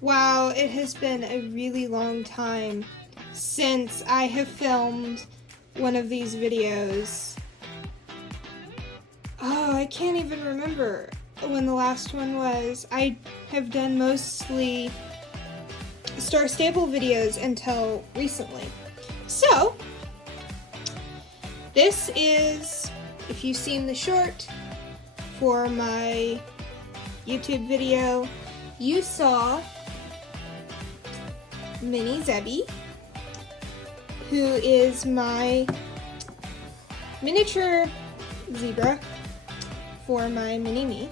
Wow, it has been a really long time since I have filmed one of these videos. Oh, I can't even remember when the last one was. I have done mostly Star Stable videos until recently. So, this is, if you've seen the short for my YouTube video, you saw Mini Zebby, who is my miniature zebra for my mini-me.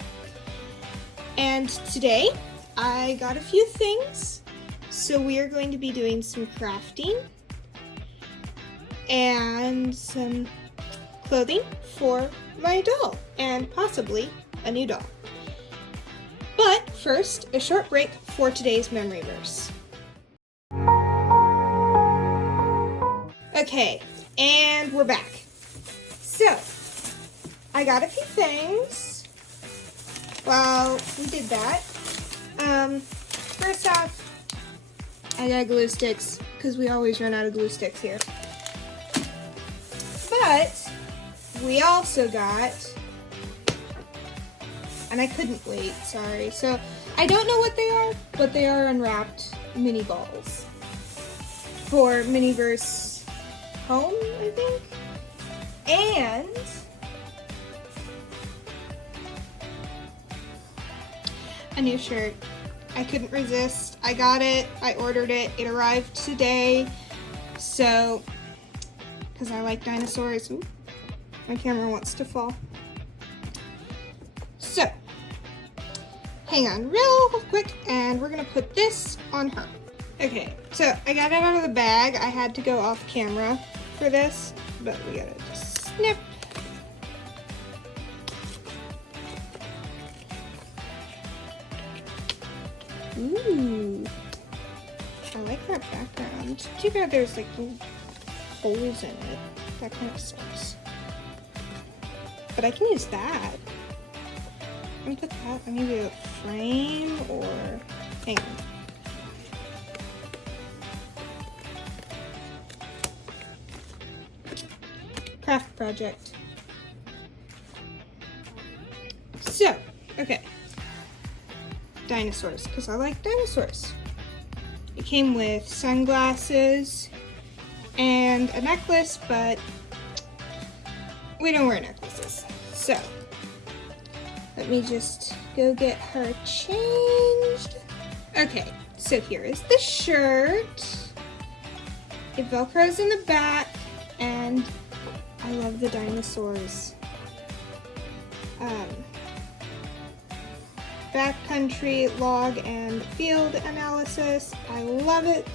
And today I got a few things, so we are going to be doing some crafting and some clothing for my doll, and possibly a new doll. But first, a short break for today's memory verse. Okay, and we're back. So, I got a few things while we did that. First off, I got glue sticks, because we always run out of glue sticks here. But, we also got, and I couldn't wait, sorry. So, I don't know what they are, but they are unwrapped mini balls for Miniverse Home, I think. And a new shirt. I couldn't resist. I got it. I ordered it. It arrived today. So, because I like dinosaurs. Ooh, my camera wants to fall. So, hang on real quick, and we're going to put this on her. Okay, so I got it out of the bag. I had to go off camera for this, but we gotta just snip. Ooh, I like that background. Too bad there's like little holes in it. That kind of sucks. But I can use that. Let me put that on maybe a frame or hang on. Craft project. So, okay. Dinosaurs, because I like dinosaurs. It came with sunglasses and a necklace, but we don't wear necklaces. So, let me just go get her changed. Okay, so here is the shirt. It velcros in the back, and I love the dinosaurs. Backcountry, log, and field analysis. I love it.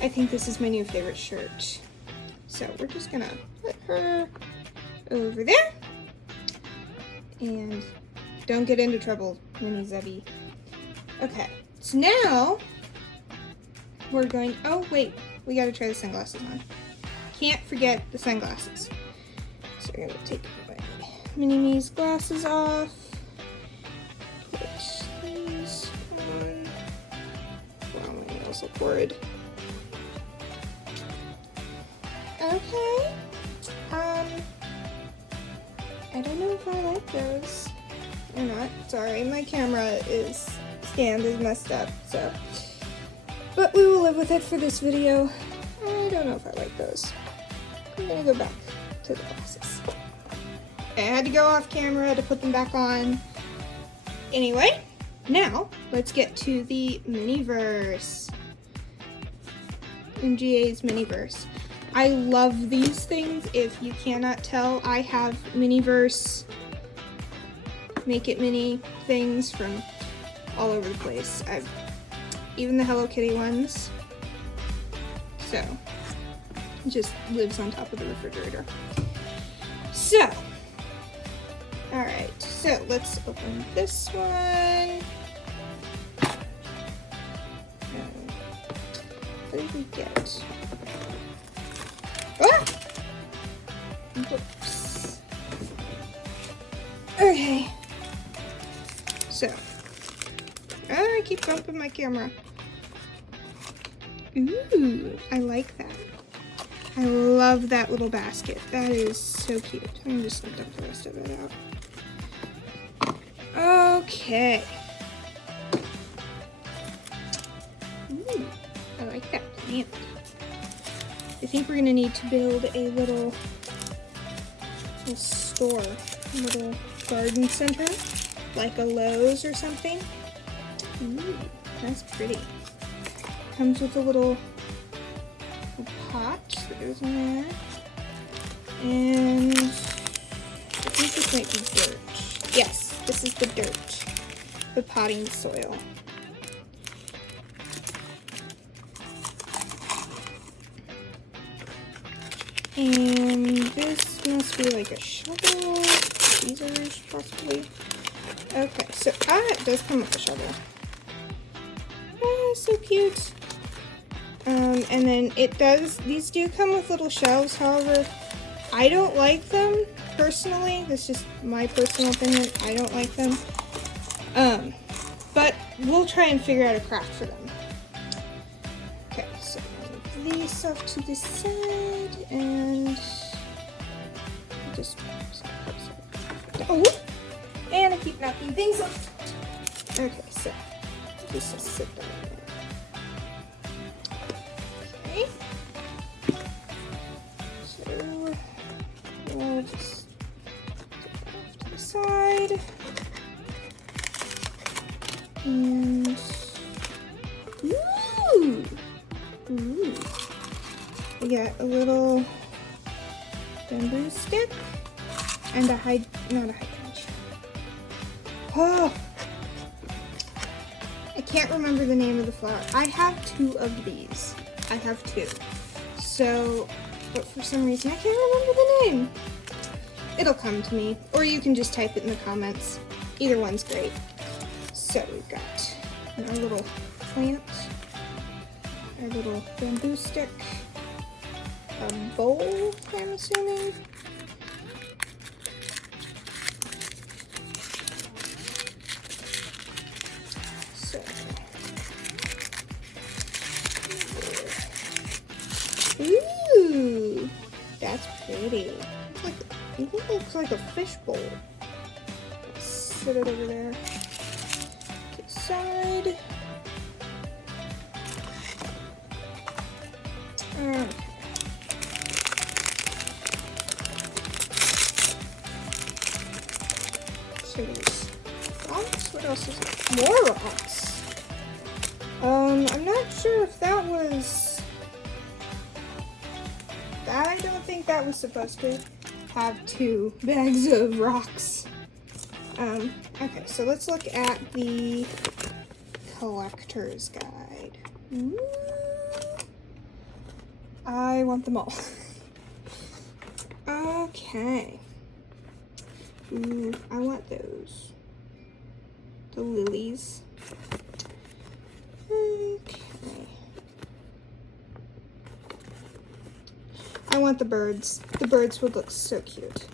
I think this is my new favorite shirt. So we're just gonna put her over there. And don't get into trouble, Mini Zebby. Okay, so now we're going, oh wait, we gotta try the sunglasses on. Can't forget the sunglasses. So we're gonna take my Mini-Me's glasses off. Put these on. Wow, my nails look horrid. Okay. I don't know if I like those or not. Sorry, my camera stand is messed up, so. But we will live with it for this video. I don't know if I like those. I'm gonna go back to the glasses. I had to go off camera to put them back on. Anyway, now let's get to the Miniverse. MGA's Miniverse. I love these things. If you cannot tell, I have Miniverse Make It Mini things from all over the place. I've even the Hello Kitty ones. So, it just lives on top of the refrigerator. So, alright, so let's open this one. What did we get? Ah! Whoops. Okay. So, I keep bumping my camera. Ooh, I like that. I love that little basket. That is so cute. I'm just gonna dump the rest of it out. Okay. Ooh, I like that plant. I think we're gonna need to build a little store, a little garden center, like a Lowe's or something. Ooh, that's pretty. Comes with a little pot that goes in there. And I think this might be dirt. Yes, this is the dirt, the potting soil. And this must be like a shovel, scissors possibly. Okay, so it does come with a shovel. So cute. And then these do come with little shelves, however, I don't like them personally. That's just my personal opinion. I don't like them. But we'll try and figure out a craft for them. Okay, so move these off to the side and just and I keep knocking things off. Okay, so this will sit down there. Okay. So we'll just put it off to the side. And ooh! We got a little bamboo stick and not a hydrangea. Oh! I can't remember the name of the flower. I have 2 of these. I have 2. So, but for some reason I can't remember the name. It'll come to me, or you can just type it in the comments. Either one's great. So we've got our little plant, our little bamboo stick, a bowl, I'm assuming. So, ooh, that's pretty. I think it looks like a fish bowl. Let's sit it over there. Side. So there's rocks. What else is it? More rocks. I'm not sure if that was. I don't think that was supposed to have 2 bags of rocks. Okay, so let's look at the collector's guide. Ooh. I want them all. Okay. Ooh, I want those. The lilies. Okay. I want the birds. The birds would look so cute.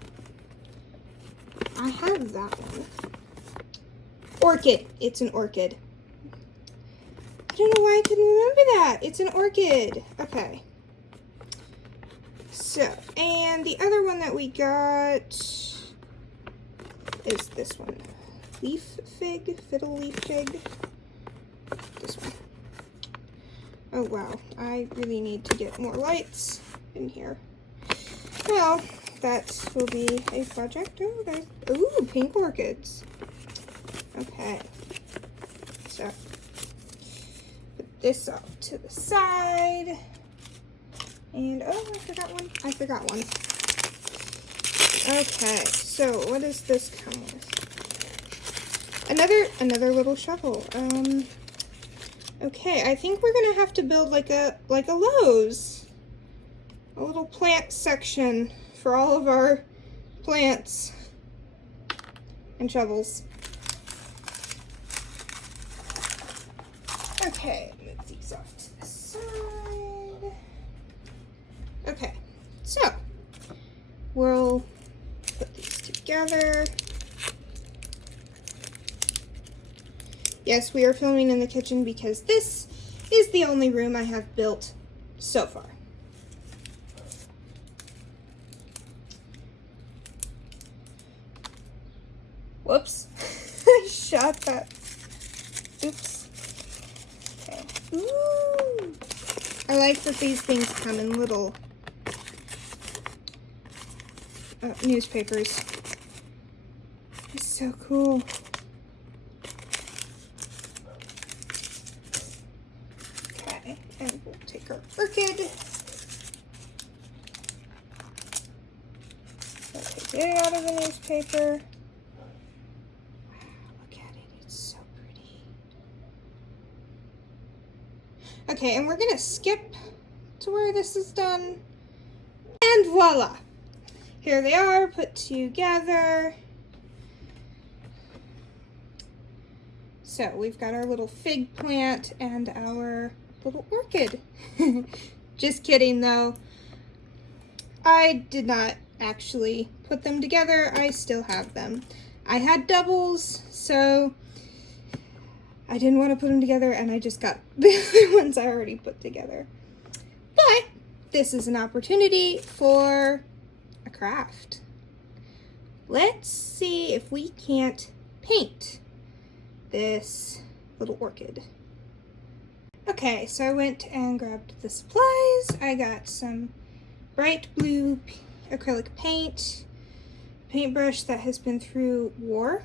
I have that one. Orchid. It's an orchid. I don't know why I couldn't remember that. It's an orchid. Okay. So, and the other one that we got is this one. Leaf fig, fiddle leaf fig. This one. Oh wow, I really need to get more lights in here. Well, that will be a project. Oh, there's, ooh, pink orchids. Okay. So, put this off to the side. And, oh, I forgot one. Okay, so what does this come with? Another little shovel. Okay, I think we're gonna have to build like a Lowe's. A little plant section for all of our plants and shovels. Okay, move these off to the side. Okay, so we'll put these together. Yes, we are filming in the kitchen because this is the only room I have built so far. Whoops. I shot that. Oops. Okay. Ooh. I like that these things come in little newspapers. It's so cool. Okay, and we'll take our orchid. I'll take it out of the newspaper. Okay, and we're gonna skip to where this is done. And voila! Here they are, put together. So we've got our little fig plant and our little orchid. Just kidding though. I did not actually put them together. I still have them. I had doubles, so I didn't want to put them together, and I just got the other ones I already put together. But this is an opportunity for a craft. Let's see if we can't paint this little orchid. Okay, so I went and grabbed the supplies. I got some bright blue acrylic paint, paintbrush that has been through war,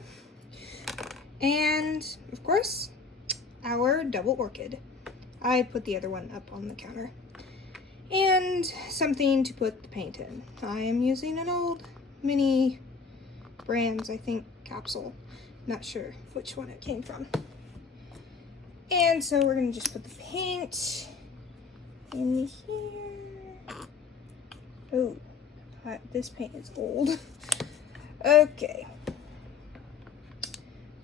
and of course, our double orchid. I put the other one up on the counter. And something to put the paint in. I am using an old mini brands, I think capsule. Not sure which one it came from. And so we're gonna just put the paint in here. Oh, this paint is old. Okay.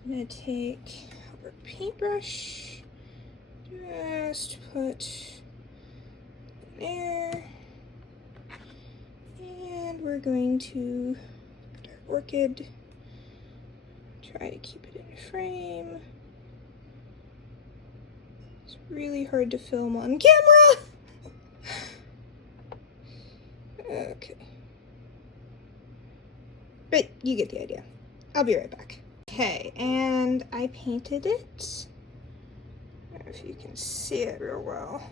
I'm gonna take our paintbrush, just put there, and we're going to put our orchid, try to keep it in frame. It's really hard to film on camera. Okay, but you get the idea. I'll be right back. Okay, and I painted it. I don't know if you can see it real well.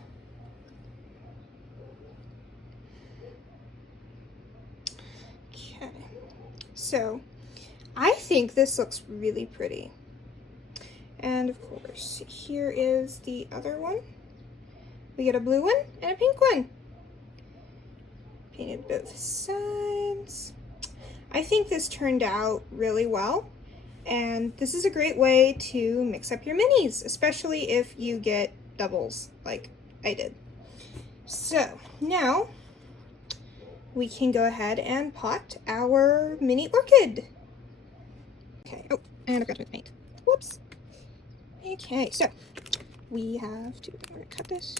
Okay, so I think this looks really pretty. And of course, here is the other one. We get a blue one and a pink one. Painted both sides. I think this turned out really well. And this is a great way to mix up your minis, especially if you get doubles like I did. So now we can go ahead and pot our mini orchid. Okay, oh, and I forgot to paint. Whoops. Okay, so we have to, I'm gonna cut this.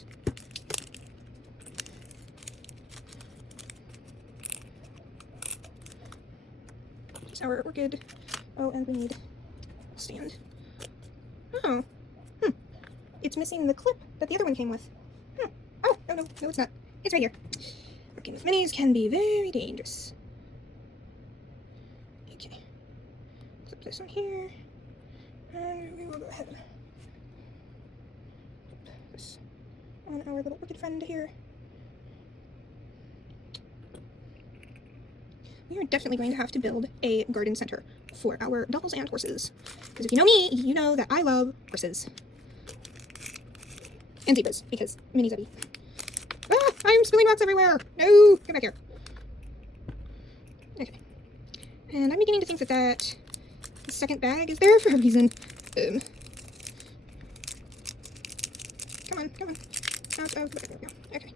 It's our orchid. Oh, and we need a stand. Oh, it's missing the clip that the other one came with. Oh, no, it's not. It's right here. Working with minis can be very dangerous. Okay, clip this one here, and we will go ahead and put this on our little orchid friend here. We are definitely going to have to build a garden center for our dolls and horses. Because if you know me, you know that I love horses. And zebras, because mini Zebby. Ah, I'm spilling rocks everywhere! No! Get back here. Okay. And I'm beginning to think that the second bag is there for a reason. Come on. Oh, there we go. Okay.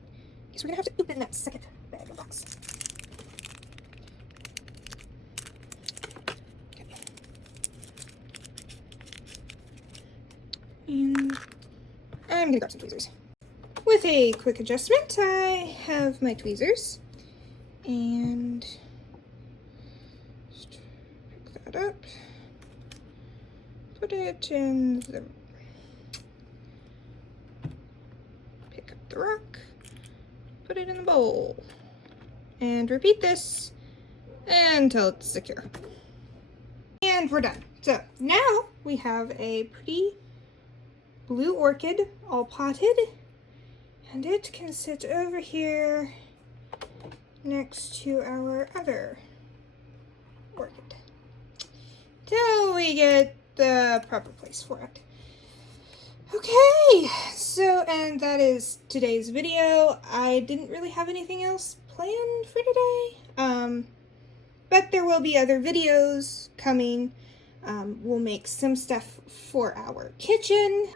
Guess we're gonna have to open that second bag of box. And I'm gonna grab some tweezers. With a quick adjustment, I have my tweezers, and just pick that up, put it in the the rock, put it in the bowl, and repeat this until it's secure. And we're done. So now we have a pretty blue orchid, all potted, and it can sit over here next to our other orchid till we get the proper place for it. Okay, so, and that is today's video. I didn't really have anything else planned for today, but there will be other videos coming. We'll make some stuff for our kitchen.